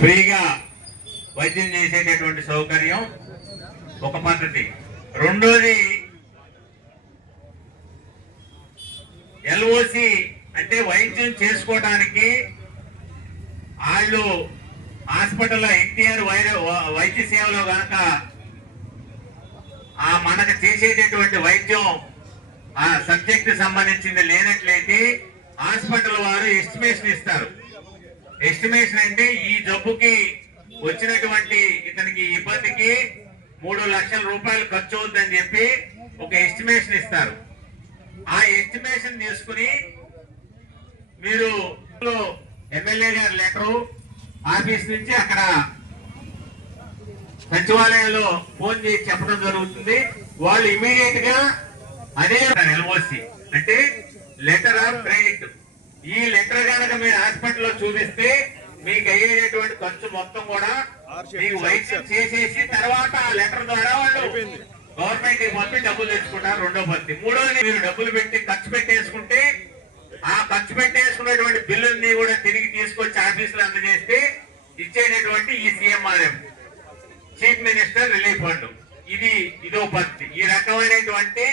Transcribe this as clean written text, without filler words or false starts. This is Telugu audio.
ఫ్రీగా వైద్యం చేసేటటువంటి సౌకర్యం ఒక పద్ధతి. రెండోది ఎల్ఓసి అంటే వైద్యం చేసుకోవడానికి వాళ్ళు హాస్పిటల్లో ఎన్టీఆర్ వైద్య సేవలో కనుక మనకు చేసేటటువంటి వైద్యం ఆ సబ్జెక్ట్ సంబంధించింది లేనట్లయితే హాస్పిటల్ వారు ఎస్టిమేషన్ ఇస్తారు. ఎస్టిమేషన్ అంటే ఈ జబ్బుకి వచ్చినటువంటి ఇతనికి ఇబ్బందికి 3 లక్షల రూపాయలు ఖర్చు అవుతుందని చెప్పి ఒక ఎస్టిమేషన్ ఇస్తారు. ఆ ఎస్టిమేషన్ తీసుకుని మీరు ఎమ్మెల్యే గారి లెటరు ఆఫీస్ నుంచి అక్కడ సచివాలయంలో ఫోన్ చేసి చెప్పడం జరుగుతుంది. వాళ్ళు ఇమీడియట్ గా అదే ఎల్ఓసి అంటే లెటర్ ఆఫ్ క్రెడిట్. ఈ లెటర్ కనుక మీరు హాస్పిటల్లో చూపిస్తే మీకు అయ్యేటటువంటి ఖర్చు మొత్తం కూడా మీకు వైద్యం చేసేసి తర్వాత ఆ లెటర్ ద్వారా వాళ్ళు గవర్నమెంట్ కి పంపి డబ్బులు తెచ్చుకుంటారు. రెండో పద్ధతి. మూడోది మీరు డబ్బులు పెట్టి ఖర్చు పెట్టేసుకుంటే ఆ ఖర్చు పెట్టేసుకున్నటువంటి బిల్లుల్ని కూడా తిరిగి తీసుకొచ్చి ఆఫీసులో అందజేస్తే ఇచ్చేటటువంటి ఈ సీఎంఆర్ఎం చీఫ్ మినిస్టర్ రిలీఫ్ ఫండ్ ఇదో పద్ధతి. ఈ రకమైనటువంటి